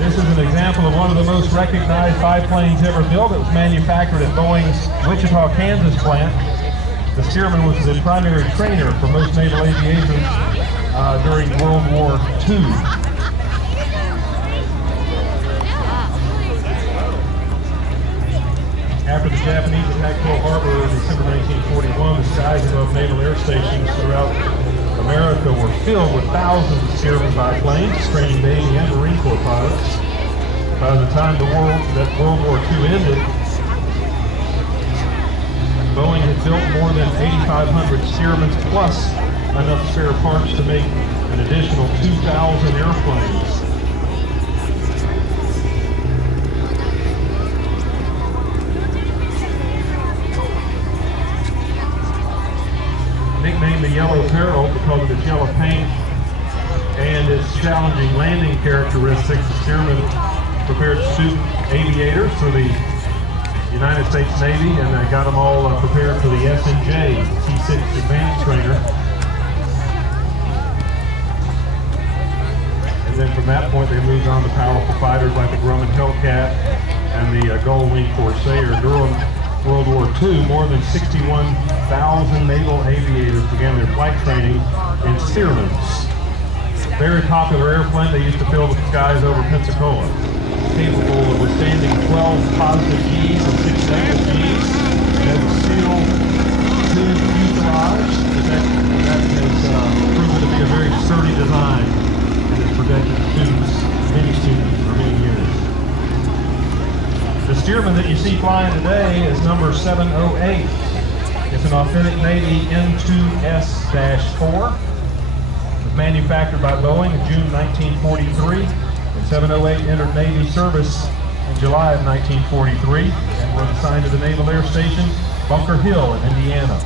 This is an example of one of the most recognized biplanes ever built. It was manufactured at Boeing's Wichita, Kansas plant. The Stearman was the primary trainer for most naval aviation during World War II. After the Japanese attacked Pearl Harbor in December 1941, the skies above naval air stations throughout America were filled with thousands of Stearman biplanes, training Navy and Marine Corps pilots. By the time World War II ended, Boeing had built more than 8,500 Stearmans plus enough spare parts to make an additional 2,000 airplanes. Nicknamed the Yellow Peril because of its yellow paint and its challenging landing characteristics, the Stearman prepared to suit aviators for the United States Navy, and got them all prepared for the S&J, T6 Advanced Trainer. And then from that point, they moved on to powerful fighters like the Grumman Hellcat and the Gull-Wing Corsair. During World War II, more than 61,000 naval aviators began their flight training in Stearmans. Very popular airplane. They used to fill the skies over Pensacola. Capable of withstanding 12 positive G's and 6 negative G's. It has a steel tube fuselage that has proven to be a very sturdy design and has protected many students for many years. The Stearman that you see flying today is number 708. It's an authentic Navy N2S-4. It was manufactured by Boeing in June 1943. And 708 entered Navy service in July of 1943 and was assigned to the Naval Air Station Bunker Hill in Indiana.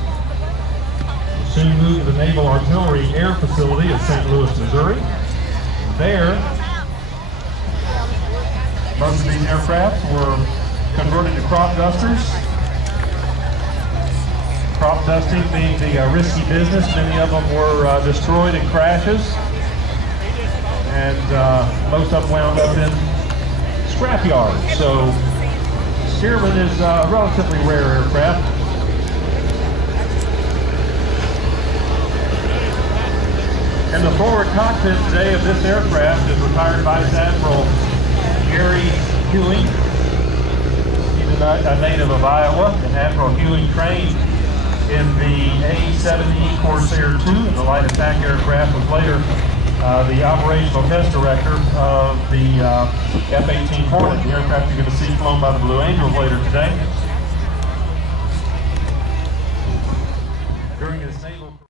It soon moved to the Naval Artillery Air Facility at St. Louis, Missouri. There, most of these aircraft were converted to crop dusters. Crop dusting being the risky business. Many of them were destroyed in crashes, and most of them wound up in scrap yards. So Stearman is a relatively rare aircraft. In the forward cockpit today of this aircraft is retired Vice Admiral Gary Hewing. He's a native of Iowa, and Admiral Hewing trained in the A-70 Corsair II, the light attack aircraft, was later the operational test director of the F-18 Hornet, the aircraft you're going to see flown by the Blue Angels later today.